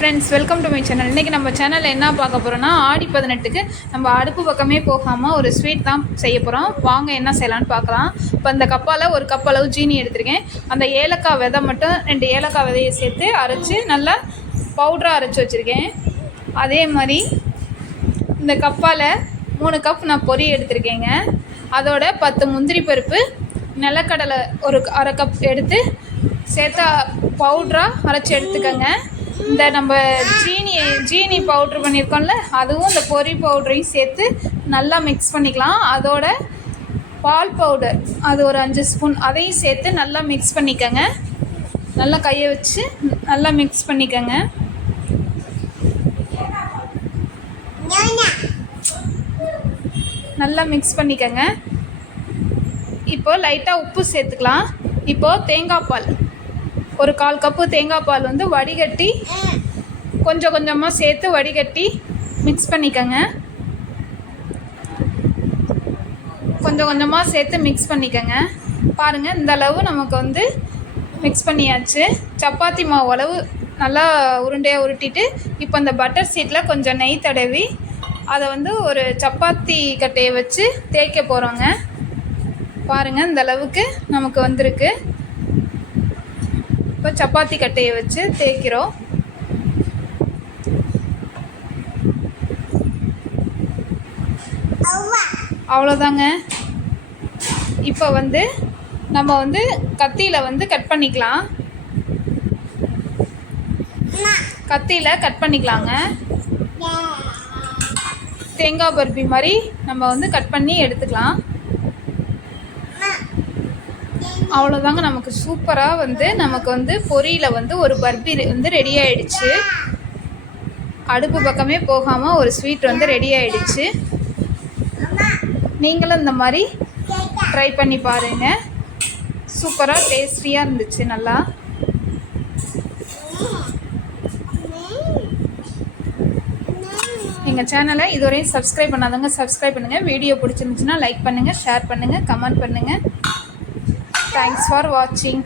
Friends, welcome to my channel. இன்றைக்கி நம்ம சேனலில் என்ன பார்க்க போகிறோன்னா, ஆடி 18க்கு நம்ம அடுப்பு பக்கமே போகாமல் ஒரு ஸ்வீட் தான் செய்ய போகிறோம். வாங்க என்ன செய்யலான்னு பார்க்கலாம். இப்போ அந்த கப்பால் ஒரு கப் அளவு ஜீனி எடுத்திருக்கேன். அந்த ஏலக்காய் விதை மட்டும் 2 ஏலக்காய் விதையை சேர்த்து அரைச்சி நல்லா பவுடராக அரைச்சி வச்சுருக்கேன். அதே மாதிரி இந்த கப்பால் 3 கப் நான் பொரி எடுத்திருக்கேங்க. அதோட 10 முந்திரி பருப்பு, நிலக்கடலை ஒரு அரை கப் எடுத்து சேர்த்தா பவுட்ராக அரைச்சி எடுத்துக்கோங்க. இந்த நம்ம ஜீனி பவுட்ரு பண்ணியிருக்கோம்ல, அதுவும் இந்த பொரி பவுட்ரையும் சேர்த்து நல்லா மிக்ஸ் பண்ணிக்கலாம். அதோட பால் பவுடர் அது ஒரு 5 ஸ்பூன் அதையும் சேர்த்து நல்லா மிக்ஸ் பண்ணிக்கோங்க. நல்லா கையை வச்சு நல்லா மிக்ஸ் பண்ணிக்கோங்க. நல்லா மிக்ஸ் பண்ணிக்கோங்க. இப்போது லைட்டாக உப்பு சேர்த்துக்கலாம். இப்போது தேங்காய் பால் ஒரு 1/4 கப்பு தேங்காய் பால் வடிகட்டி கொஞ்சம் கொஞ்சமாக சேர்த்து வடிகட்டி மிக்ஸ் பண்ணிக்கோங்க. கொஞ்சம் கொஞ்சமாக சேர்த்து மிக்ஸ் பண்ணிக்கோங்க. பாருங்கள், இந்த அளவு நமக்கு மிக்ஸ் பண்ணியாச்சு. சப்பாத்தி மாவு அளவு நல்லா உருண்டையாக உருட்டிட்டு இப்போ இந்த பட்டர் சீட்டில் கொஞ்சம் நெய் தடவி அதை ஒரு சப்பாத்தி கட்டையை வச்சு தேய்க்க போகிறோங்க. பாருங்கள், இந்த அளவுக்கு நமக்கு வந்திருக்கு. இப்போ சப்பாத்தி கட்டையை வச்சு தேய்க்கிறோம். அவ்வளோதாங்க. இப்போ நம்ம கத்தியில் கட் பண்ணிக்கலாம். கத்தியில் கட் பண்ணிக்கலாங்க. தேங்காய் பர்பி மாதிரி நம்ம கட் பண்ணி எடுத்துக்கலாம். அவ்வளோதாங்க. நமக்கு சூப்பராக நமக்கு பொரியில் ஒரு பர்பி ரெடி ஆகிடுச்சு. அடுப்பு பக்கமே போகாமல் ஒரு ஸ்வீட் ரெடி ஆகிடுச்சு. நீங்களும் இந்த மாதிரி ட்ரை பண்ணி பாருங்கள். சூப்பராக டேஸ்டியாக இருந்துச்சு. நல்லா எங்கள் சேனலை இதுவரையும் சப்ஸ்கிரைப் பண்ணாதவங்க சப்ஸ்கிரைப் பண்ணுங்கள். வீடியோ பிடிச்சிருந்துச்சுன்னா லைக் பண்ணுங்கள், ஷேர் பண்ணுங்கள், கமெண்ட் பண்ணுங்கள். Thanks for watching.